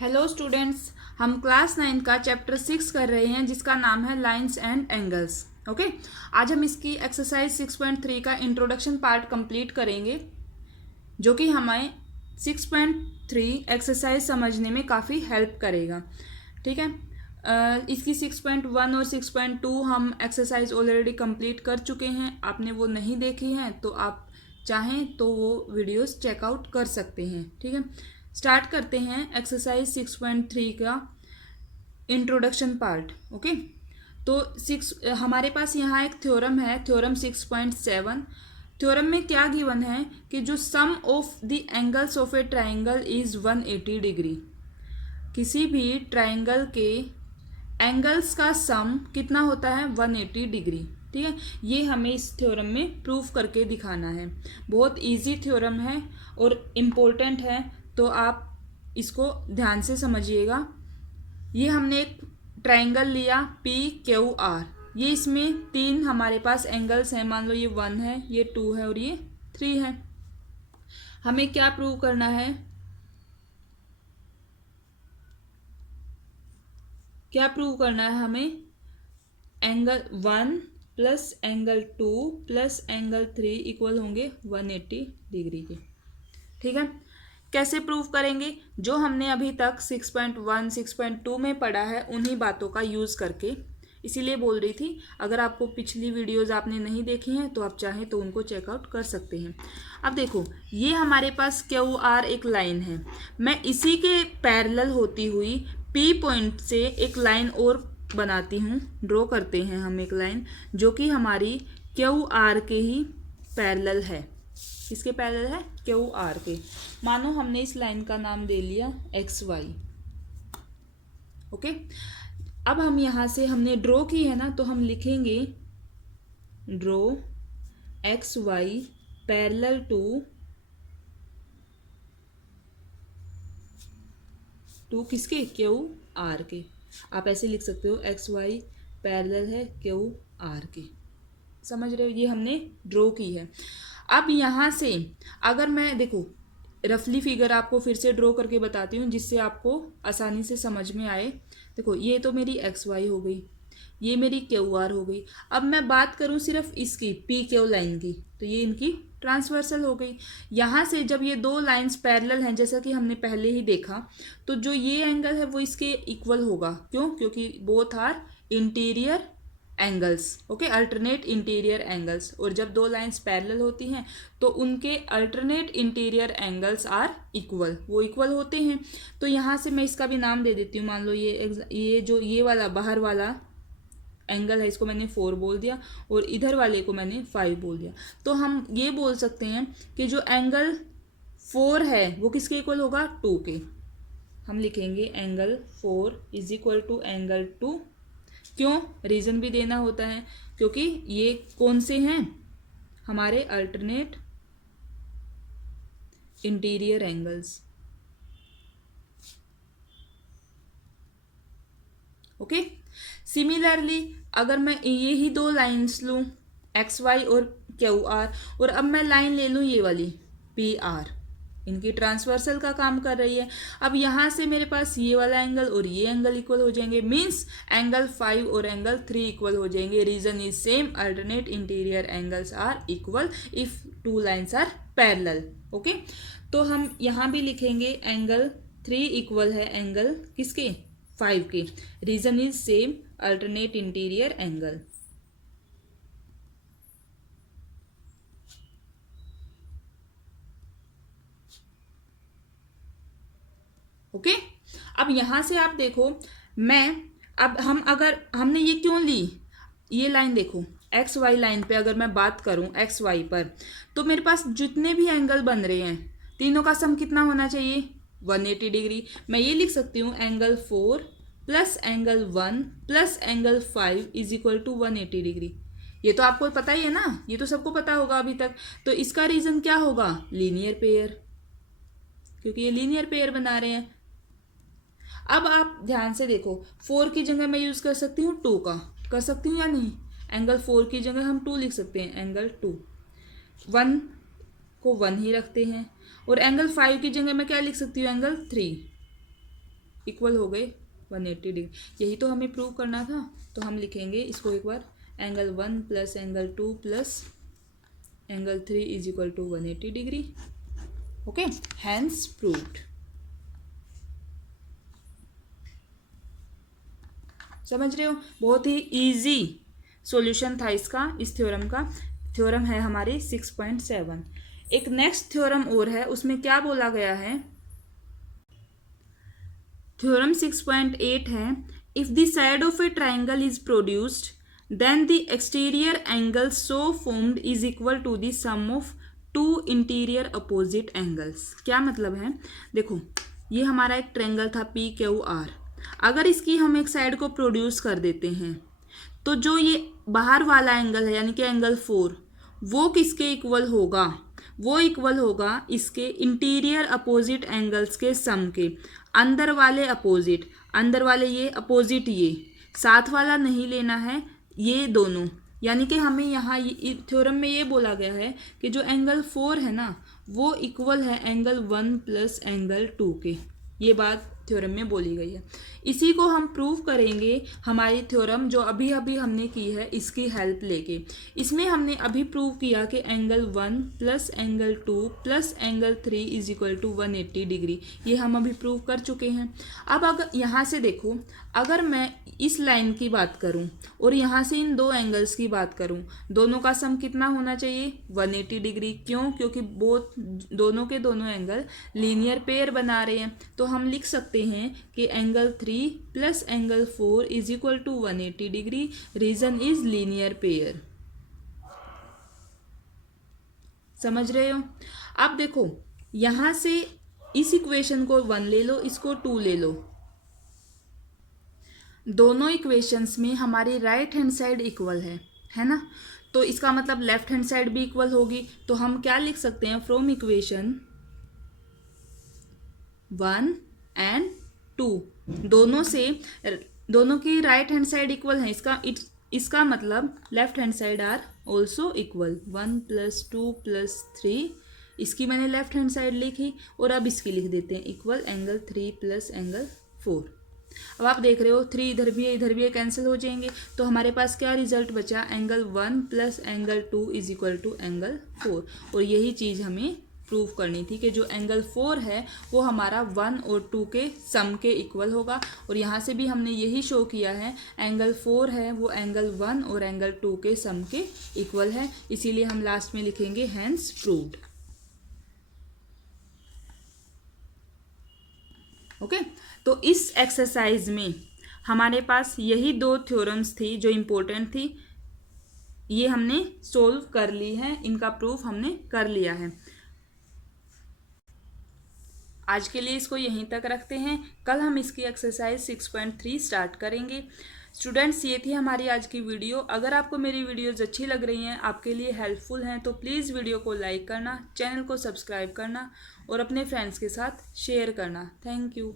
Hello students, हम class 9 का chapter 6 कर रहे हैं जिसका नाम है लाइंस एंड एंगल्स। ओके, आज हम इसकी एक्सरसाइज 6.3 का इंट्रोडक्शन पार्ट कंप्लीट करेंगे जो कि हमें 6.3 एक्सरसाइज समझने में काफ़ी हेल्प करेगा। ठीक है, इसकी 6.1 और 6.2 हम एक्सरसाइज ऑलरेडी कंप्लीट कर चुके हैं। आपने वो नहीं देखी हैं तो आप चाहें तो वो वीडियोस चेकआउट कर सकते हैं। ठीक है, स्टार्ट करते हैं एक्सरसाइज 6.3 का इंट्रोडक्शन पार्ट। ओके, तो हमारे पास यहाँ एक थ्योरम है, थ्योरम 6.7। थ्योरम में क्या गिवन है कि जो sum of the angles of a triangle is 180 degree. किसी भी ट्राइंगल के एंगल्स का सम कितना होता है? 180 डिग्री। ठीक है, ये हमें इस थ्योरम में प्रूव करके दिखाना है। बहुत इजी थ्योरम है और इम्पोर्टेंट है, तो आप इसको ध्यान से समझिएगा। ये हमने एक ट्राइंगल लिया PQR। ये इसमें 3 हमारे पास एंगल्स हैं। मान लो ये 1 है, ये 2 है और ये 3 है। हमें क्या प्रूव करना है? क्या प्रूव करना है हमें? Angle 1 plus angle 2 plus angle 3 equal होंगे 180 डिग्री के। ठीक है, कैसे प्रूव करेंगे? जो हमने अभी तक 6.1 6.2 में पढ़ा है उन्हीं बातों का यूज़ करके। इसीलिए बोल रही थी, अगर आपको पिछली वीडियोज़ आपने नहीं देखी हैं तो आप चाहें तो उनको चेकआउट कर सकते हैं। अब देखो, ये हमारे पास QR एक लाइन है। मैं इसी के पैरेलल होती हुई P पॉइंट से एक लाइन और बनाती हूँ, ड्रॉ करते हैं हम एक लाइन जो कि हमारी QR के ही पैरेलल है। किसके पैरेलल है? QR के। मानो हमने इस लाइन का नाम दे लिया XY। ओके, अब हम यहाँ से हमने ड्रॉ की है ना, तो हम लिखेंगे ड्रॉ XY पैरेलल टू किसके? QR के। आप ऐसे लिख सकते हो XY पैरेलल है QR के। समझ रहे हो? ये हमने ड्रॉ की है। अब यहाँ से अगर मैं देखो रफली फिगर आपको फिर से ड्रॉ करके बताती हूँ जिससे आपको आसानी से समझ में आए। देखो, ये तो मेरी XY हो गई, ये मेरी QR हो गई। अब मैं बात करूँ सिर्फ इसकी PQ लाइन की, तो ये इनकी ट्रांसवर्सल हो गई। यहाँ से जब ये दो लाइंस पैरेलल हैं, जैसा कि हमने पहले ही देखा, तो जो ये एंगल है वो इसके इक्वल होगा। क्यों? क्योंकि both are interior angles. Okay, alternate interior angles. और जब दो लाइंस पैरेलल होती हैं तो उनके alternate interior angles are equal, वो इक्वल होते हैं। तो यहाँ से मैं इसका भी नाम दे देती हूँ। मान लो ये जो ये वाला बाहर वाला एंगल है, इसको मैंने 4 बोल दिया और इधर वाले को मैंने 5 बोल दिया। तो हम ये बोल सकते हैं कि जो एंगल 4 है वो किसके इक्वल होगा? 2 के। हम लिखेंगे angle 4 is equal to angle 2। क्यों? रीज़न भी देना होता है, क्योंकि ये कौन से हैं? हमारे alternate interior angles. Okay, similarly अगर मैं ये ही दो लाइंस लूँ XY और QR, और अब मैं लाइन ले लूँ ये वाली PR, इनकी ट्रांसवर्सल का काम कर रही है। अब यहाँ से मेरे पास ये वाला एंगल और ये एंगल इक्वल हो जाएंगे, मीन्स एंगल 5 और एंगल 3 इक्वल हो जाएंगे। Reason is same, alternate interior angles are equal if two lines are parallel. Okay, तो हम यहाँ भी लिखेंगे एंगल 3 इक्वल है एंगल किसके? 5 के। Reason is same, alternate interior angle. Okay, अब यहाँ से आप देखो, अब हम अगर हमने ये क्यों ली, ये लाइन देखो XY लाइन पे अगर मैं बात करूँ XY पर, तो मेरे पास जितने भी एंगल बन रहे हैं तीनों का सम कितना होना चाहिए? 180 डिग्री। मैं ये लिख सकती हूँ angle 4 plus angle 1 plus angle 5 is equal to 180 degree. ये तो आपको पता ही है ना, ये तो सबको पता होगा अभी तक। तो इसका रीजन क्या होगा? लीनियर पेयर, क्योंकि ये लीनियर पेयर बना रहे हैं। अब आप ध्यान से देखो, 4 की जगह मैं यूज़ कर सकती हूँ 2 का, कर सकती हूँ या नहीं? एंगल 4 की जगह हम 2 लिख सकते हैं, एंगल 2। 1 को 1 ही रखते हैं। और एंगल 5 की जगह मैं क्या लिख सकती हूँ? एंगल 3। इक्वल हो गए 180 डिग्री। यही तो हमें प्रूव करना था। तो हम लिखेंगे इसको एक बार, angle 1 plus angle 2 plus angle 3 is equal to 180 degree. Okay, hence proved. समझ रहे हो, बहुत ही इजी सॉल्यूशन था इसका, इस थ्योरम का। थ्योरम है हमारी 6.7। एक नेक्स्ट थ्योरम और है, उसमें क्या बोला गया है, थ्योरम 6.8 है, if the side of a triangle is produced then the exterior angle so formed is equal to the sum of two interior opposite angles. क्या मतलब है, देखो ये हमारा एक ट्रायंगल था PQR। अगर इसकी हम एक साइड को प्रोड्यूस कर देते हैं तो जो ये बाहर वाला एंगल है यानी कि एंगल 4, वो किसके इक्वल होगा, वो इक्वल होगा इसके इंटीरियर अपोजिट एंगल्स के सम के। अंदर वाले अपोजिट, अंदर वाले ये अपोजिट, ये साथ वाला नहीं लेना है, ये दोनों। यानी कि हमें यहाँ थ्योरम में ये बोला गया है कि जो एंगल 4 है ना वो इक्वल है एंगल 1 प्लस एंगल 2 के। ये बात थ्योरम में बोली गई है। इसी को हम प्रूव करेंगे हमारी थ्योरम जो अभी अभी हमने की है इसकी हेल्प लेके। इसमें हमने अभी प्रूव किया कि angle 1 plus angle 2 plus angle 3 is equal to 180 degree. ये हम अभी प्रूव कर चुके हैं। अब अगर यहाँ से देखो, अगर मैं इस लाइन की बात करूं और यहाँ से इन दो एंगल्स की बात करूं, दोनों का सम कितना होना चाहिए, 180 डिग्री। क्यों, क्योंकि दोनों के दोनों एंगल लीनियर पेयर बना रहे हैं। तो हम लिख सकते हैं कि angle 3 plus angle 4 is equal to 180 degree. Reason is linear pair. समझ रहे हो। अब देखो यहाँ से इस इक्वेशन को 1 ले लो, इसको 2 ले लो, दोनों इक्वेशंस में हमारी राइट हैंड साइड इक्वल है ना। तो इसका मतलब लेफ्ट हैंड साइड भी इक्वल होगी। तो हम क्या लिख सकते हैं, फ्रॉम इक्वेशन 1 एंड 2 दोनों से, दोनों की राइट हैंड साइड इक्वल है। इसका मतलब left hand side are also equal. 1 plus 2 plus 3, इसकी मैंने लेफ्ट हैंड साइड लिखी और अब इसकी लिख देते हैं इक्वल एंगल 3 प्लस एंगल 4। अब आप देख रहे हो 3 इधर भी है इधर भी है, कैंसिल हो जाएंगे। तो हमारे पास क्या रिजल्ट बचा, angle 1 plus angle 2 is equal to angle 4। और यही चीज़ हमें प्रूव करनी थी कि जो एंगल 4 है वो हमारा 1 और 2 के सम के इक्वल होगा। और यहाँ से भी हमने यही शो किया है, एंगल 4 है वो एंगल 1 और एंगल 2 के सम के इक्वल है। इसीलिए हम लास्ट में लिखेंगे हैंस प्रूव्ड। ओके, तो इस एक्सरसाइज में हमारे पास यही 2 थ्योरम्स थी जो इम्पोर्टेंट थी। ये हमने सोल्व कर ली है, इनका प्रूफ हमने कर लिया है। आज के लिए इसको यहीं तक रखते हैं। कल हम इसकी एक्सरसाइज 6.3 स्टार्ट करेंगे। स्टूडेंट्स, ये थी हमारी आज की वीडियो। अगर आपको मेरी वीडियोज़ अच्छी लग रही हैं, आपके लिए हेल्पफुल हैं, तो प्लीज़ वीडियो को लाइक करना, चैनल को सब्सक्राइब करना और अपने फ्रेंड्स के साथ शेयर करना। Thank you.